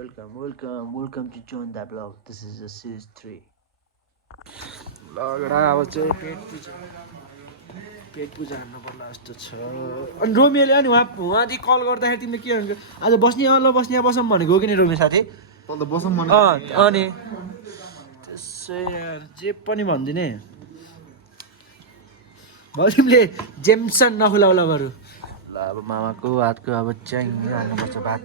welcome to John the Blog. This is a series 3. लगडा अब चाहिँ पेट पूजा हान्न पर्ला जस्तो छ। अनि रोमियोले अनि उहाँदेखि कल गर्दाखेरि तिमीले के भन्छ आज बस्ने ल बस्ने बसौँ भनेको हो कि नि रोमियो साथी त बसौँ भने अनि त्यसै जे पनि भनिदिने भयो तिमीले जेम्सन नखुलाउला बरु ल अब मामाको हातको अब च्याङ्गी हाल्नुपर्छ भात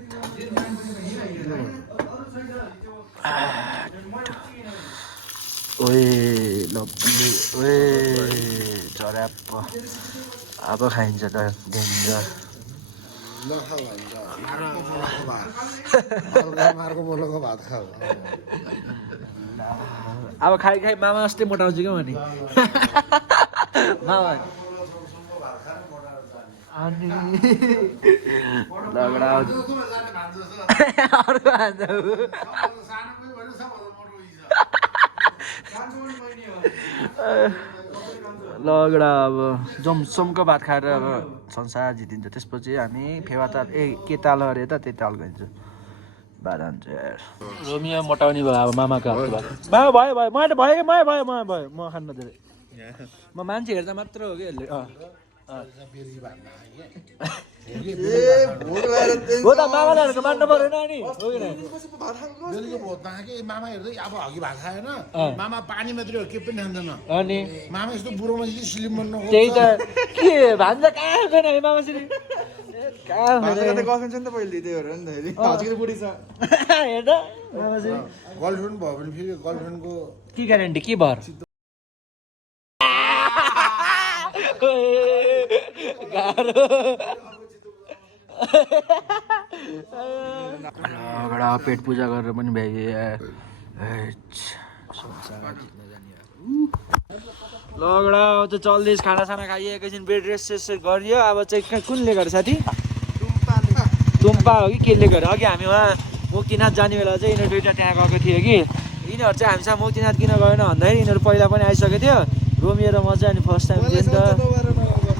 ओए लप्पी ओए झर्याप्प अब खाइन्छ त डेन्जर अब खाइ खाइ मामा जस्तै मोटाउँछु क्या भने मामा अनि लगडा अर्को हान्छ लगडा अब जमसमको भात खाएर अब संसार जितिन्छ त्यसपछि हामी फेवा ताल के ताल अरे त त्यही ताल खान्छौँ भात हान्छ रोमियो मोटाउने भयो अब मामाको हातको भात भयो भयो मैले भयो भयो म खान्न धेरै म मान्छे हेर्दा मात्र हो कि यसले हो त मामाहरूको मान्नु परेन नि मामा हेर्दै अब अघि भात खाएन मामा पानी मात्रै हो के पनि खाँदैन अनि मामा यस्तो बुढो मान्छे सिलिम त्यही त के भान्जा कहाँ छैन है मामासरी कहाँ गर्लफ्रेन्ड छ नि त पहिले त्यही भएर नि त हजुरको बुढी छ हेर्दा मामासरी गर्लफ्रेन्ड भयो भने फेरि गर्लफ्रेन्डको के ग्यारेन्टी के भर लगडा पेट पूजा गरेर पनि भ्याइ लगडा अब चाहिँ चल्दैछ खानासाना खाइयो एकैछिन बेड रेस्ट गरियो अब चाहिँ कुनले गर्यो साथी टुम्पा हो कि केले गर्यो अघि हामी उहाँ मुक्तिनाथ जाने बेला चाहिँ यिनीहरू दुइटा त्यहाँ गएको थियो कि यिनीहरू चाहिँ हामीसँग मुक्तिनाथ किन गएन भन्दाखेरि यिनीहरू पहिला पनि आइसकेको थियो रोमियो र म चाहिँ अनि फर्स्ट टाइम थियो नि त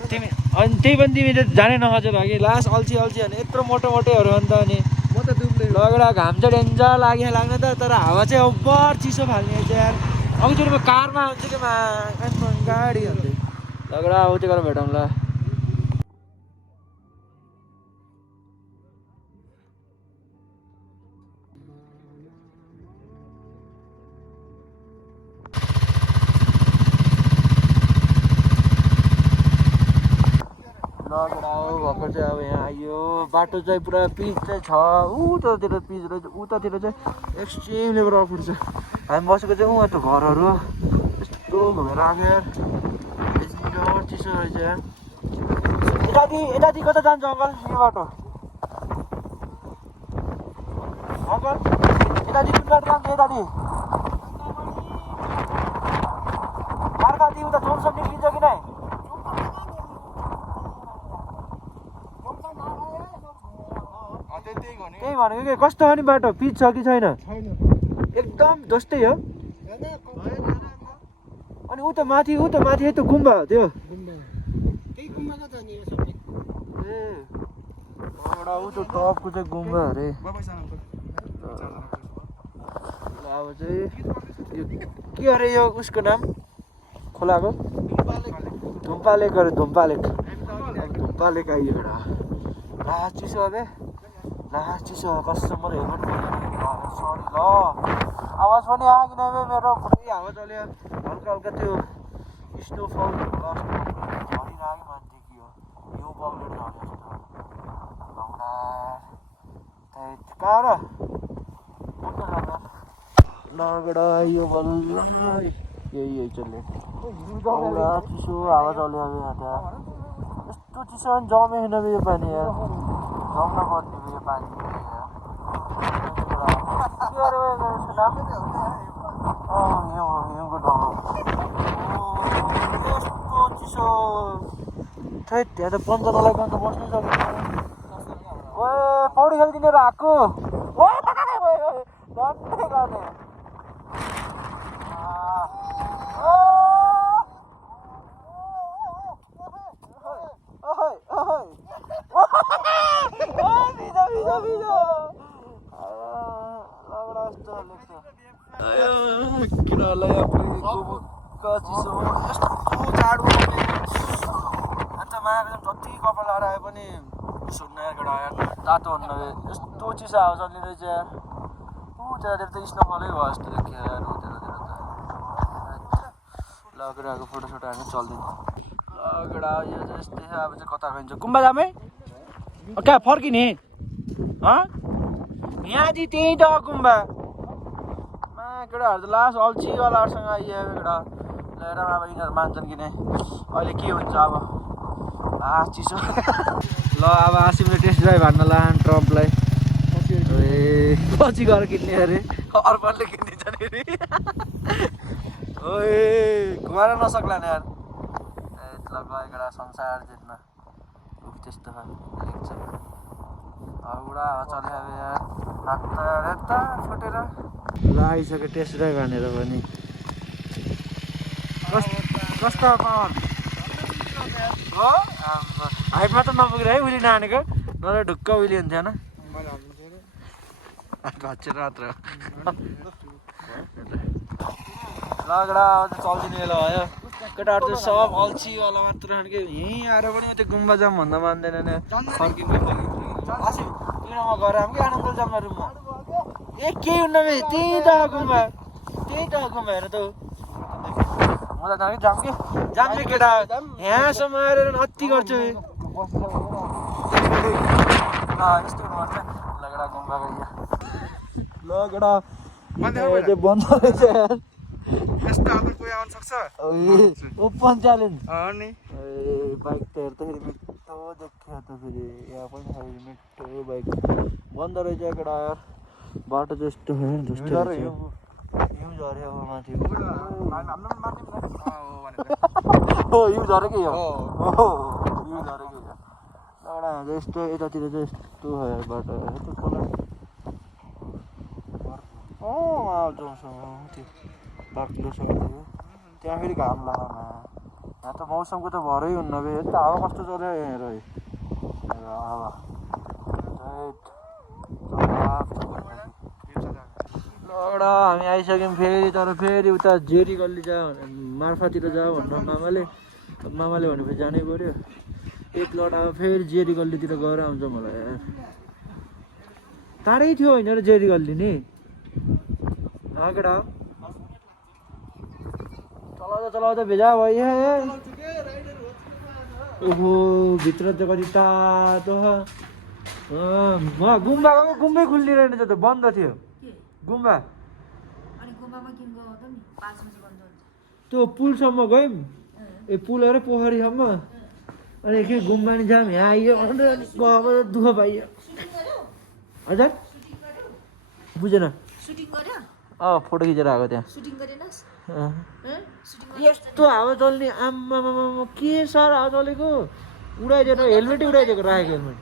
तिमी अनि त्यही पनि तिमीले जानै नखोजेर कि लास्ट अल्छी भने यत्रो मोटो मोटोहरू अन्त अनि लगडा घाम चाहिँ डेन्जर लाग्न त तर हावा चाहिँ ओभर चिसो फाल्ने चाहिँ यार अघिचोटि म कारमा आउँछु कि गाडी भन्दै लगडा उतै गरेर भेटौँ ल लगडा भर्खर चाहिँ अब यहाँ आइयो बाटो चाहिँ पुरा पिच चाहिँ छ उतातिर पिच रहेछ उतातिर चाहिँ एक्सट्रिम लेभल अफिस छ हामी बसेको चाहिँ उहाँ त घरहरू यस्तो घुमेर आएको यार चिसो रहेछ यार यताति कता जान्छ अङ्कल यो बाटो अङ्कल यताति कुन बाटो जान्छ यताति अर्काति उता जोमसम निक्लिन्छ कि नै त्यही भनेको कि कस्तो हो नि बाटो पिच छ कि छैन एकदम जस्तै हो अनि उता माथि है त गुम्बा हो त्यो एउटा उ त टपको चाहिँ गुम्बा अरे अब चाहिँ यो के अरे यो उसको नाम खोलाको धुम्पा लेक अरे धुम्पा लेक आइयो एउटा चिसो अबे चिसो कस्तो मलाई हेर्नु सरी ल आवाज पनि आयो किन मेरो पुरै हावा चल्यो हल्का त्यो स्नोफल झरिरहेको मान्छे कि हो यो बग्लेर झरेको कहाँ र लगडा यो बल्ल यही चल्यो चिसो हावा चल्यो अब यहाँ त्यहाँ यस्तो चिसो पनि जमे छैन यो पानी यार जम्न पर्ने यो पानी के अरे यसको नाम हिउँको ढङ्गो यस्तो चिसो थै त्यहाँ त पञ्चनालाई गएर बस्नै सकेन ओ पौडी खेलिदिने र आएको झन्डै गर्ने कस्तो लेख्छ किनलाई चिसो यस्तो जाडो अन्त माया जति कपडा लगाएर आए पनि सुन्न केटा तातो हुन्न यस्तो चिसो हावा चल्ने रहेछ त्यतातिर त स्नोफलै भयो जस्तो देखियो उतातिर ल केटाहरूको फोटोसोटो हाल्नु चल्दैन ल केटा यो जस्तै छ अब चाहिँ कता गइन्छ गुम्बा जामै कहाँ फर्किने यहाँ चाहिँ त्यही त गुम्बा केटाहरू त लास्ट अल्छीवालाहरूसँग आइयो केटा लिएर अब यिनीहरू मान्छन् किने अहिले के हुन्छ अब लास्ट चिसो ल अब आसिमले टेस्ट ड्राइभ हान्न लान् ट्रम्पलाई ए पछि गएर किन्ने अरे अर्पणले किन्ने छ नि ओए घुमाएर नसक्ला नि यार ल गयो केटा संसार जित्न त्यस्तो लेख्छ बुढा चल्यो अब यार हात यता फुटेर ल आइसक्यो टेस्ट ड्राइभ हानेर पनि कस्तो पावर हो हाइटमा त नपुगेर है उहिले नहानेको नभए ढुक्क उहिले हुन्थ्यो होइन भाँचेर मात्र ल केटा अब चाहिँ चल्दिने बेला भयो केटाहरू चाहिँ सब अल्छीवाला मात्र कि यहीँ आएर पनि त्यो गुम्बा जाम भन्दा मान्दैन नि फर्किँदै किनमा गएर आऊँ कि आनन्द जाममा रुममा ए केही हुन्न बे त्यही त गुम्बा हेर त म त जाम कि जाम केटा यहाँसम्म आएर अति गर्छु यस्तो गर्छ ल केटा गुम्बा गइयो ल केटा बन्द रहेछ यार यस्तो हाल्दा कोही आउन सक्छ ओपन च्यालेन्ज नि बाइक त हेर्दाखेरि मिठो देखियो त फेरि यहाँ पनि मिठो बाइक बन्द रहेछ केटा यार बाटो चाहिँ यस्तो हेर जस्तो झऱ्यो माथि हो यु झरेकै हो यु झरेकै हो एउटा यस्तो यतातिर चाहिँ यस्तो भयो बाटो यस्तो खोला बाक्लोसँग थियो त्यहाँ फेरि घाम लाग्न यहाँ त मौसमको त भरै हुन्न बे यता हावा कस्तो चल्यो यहाँ रह्यो हावा एउटा हामी आइसक्यौँ फेरि तर फेरि उता जेरी गल्ली जा मार्फातिर जा भन्नु मामाले भनेपछि जानै पऱ्यो एक लट अब फेरि जेरी गल्लीतिर गएर आउँछ मलाई यार टाढै थियो होइन र जेरी गल्ली नि केटा चलाउँदा भेजा भयो ओहो भित्र त कति तातो गुम्बाको गुम्बै खुल्लिरहेन त बन्द थियो गुम्बा त्यो पुलसम्म गयौँ ए पुल र पोखरीसम्म अनि के गुम्बा नि जाम यहाँ आइयो गएको दुःख पाइयो हजुर बुझेन फोटो खिचेर आएको त्यहाँ यस्तो हावा चल्ने आम्मामा के सर हावा चलेको उडाइदिएर हेलमेटै उडाइदिएको राखेको हेलमेट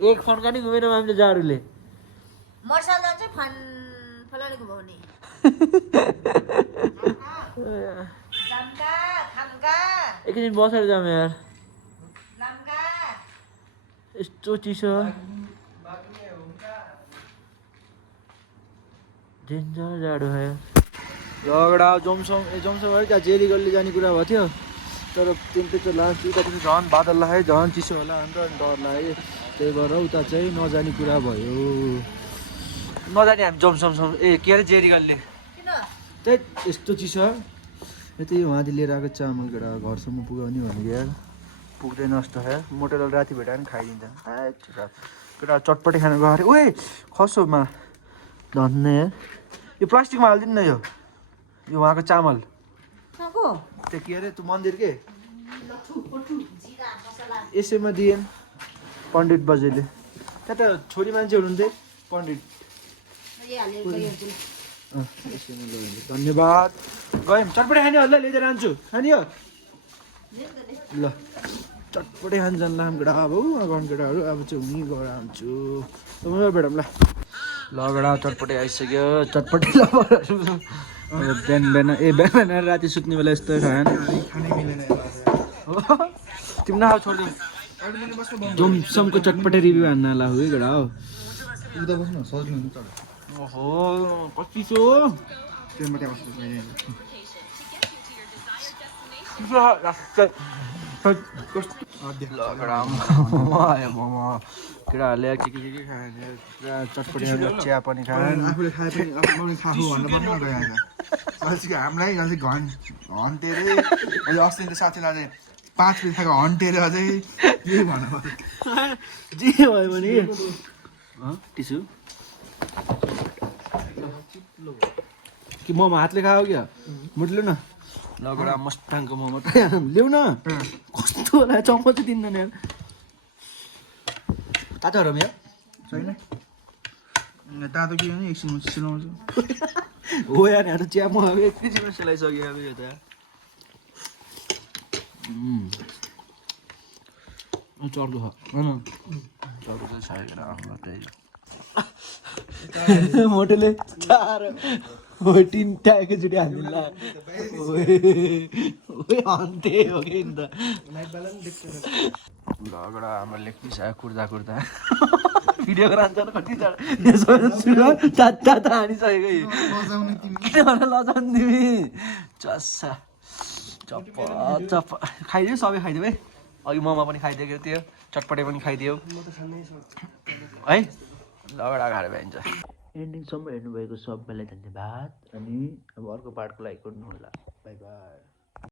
एक फन्का नि घुमेन हामीले जाडुले एकैछिन बसेर जाऊँ यार यस्तो चिसो डेन्जर जाडो भयो झगडा जमसङ है त्यहाँ जेरी गल्ली जाने कुरा भएको थियो तर टेम्परेचर लास्ट उतातिर झन् बादल लाग्यो झन् चिसो होला अन्त डर लाग्यो त्यही भएर उता चाहिँ नजाने कुरा भयो नजाने हामी जमसङ ए के अरे जेरी गल्ली त्यही यस्तो चिसो यति उहाँले लिएर आएको चामल केटा घरसम्म पुगाउने भनेको यार पुग्दैन जस्तो यार मोटेरल राति भेटायो भने खाइदिन्छ केटा चटपटी खानु गयो अरे ओए खसोमा धन्ने यार यो प्लास्टिकमा हालिदिनु न यो उहाँको चामल त्यो के अरे त्यो मन्दिर के यसैमा दिएन पण्डित बजेले त्यहाँ त छोरी मान्छे हुनुहुन्थ्यो पण्डित धन्यवाद गयौँ चटपटी खाने होला लिएर जान्छु खाने हो ल चटपटी खानु जान्ला केटा अब गन केटाहरू अब चाहिँ हुने गएर आउँछु तपाईँ भेटौँ ल लगडा चटपटी आइसक्यो चटपटी बिहान राति सुत्ने बेला यस्तो खाएन खानै मिलेन तिमी नखाऊ छोडिदिउँ एडमिन बस्नु बन्द जोमसमको चटपटे रिभ्यू हान्नला हो गडा हो उता बस्नु सजिलो हुन्छ ओहो 2500 ट्रेनमा त्यहाँ बस्नु पाइदैन केटाहरूले के खाने चटपटी चिया पनि खाने आफूले खाए पनि मैले खाएको भन्नु पर्ने गइहाल्छ अझै हामीलाई अझै हन्टेरै अहिले अस्ति त्यो साथीलाई चाहिँ 5 बजी खाएको हन्टेर अझै यही भन्नु पर्यो जे भयो भने टिसु कि मोमो हातले खायो क्या मुटल्यो न लगडा मस्ताङको मोमो ल्याउ न कस्तो होला चम्पल चाहिँ दिन्न नि तातोहरू यहाँ छैन तातो के भने एकछिनमा सिलाउँछु हो यार यहाँ त चिया म एकैछिनमा सिलाइसक्यो अब यो त चर्को छ चर्को चाहिँ सकेर आफ्नो त्यही मोटोले चार तिनवटा एकैचोटि हालिदिनु अन्त्य हो कि नि त लगडा हाम्रो लेग पिस आयो कुर्दा कुर्दा भिडियो रान्छ कति चारवटा हानिसकेको किन भनेर लजाउने तिमी चस्सा चप्प चप्प खाइदियो सबै खाइदियो है अघि मोमो पनि खाइदिएको थियो चटपटे पनि खाइदियो है लगडा खाएर भ्याइन्छ एन्डिङसम्म हेर्नुभएको सबैलाई धन्यवाद अनि अब अर्को पार्टको लागि गर्नु होला बाई बाई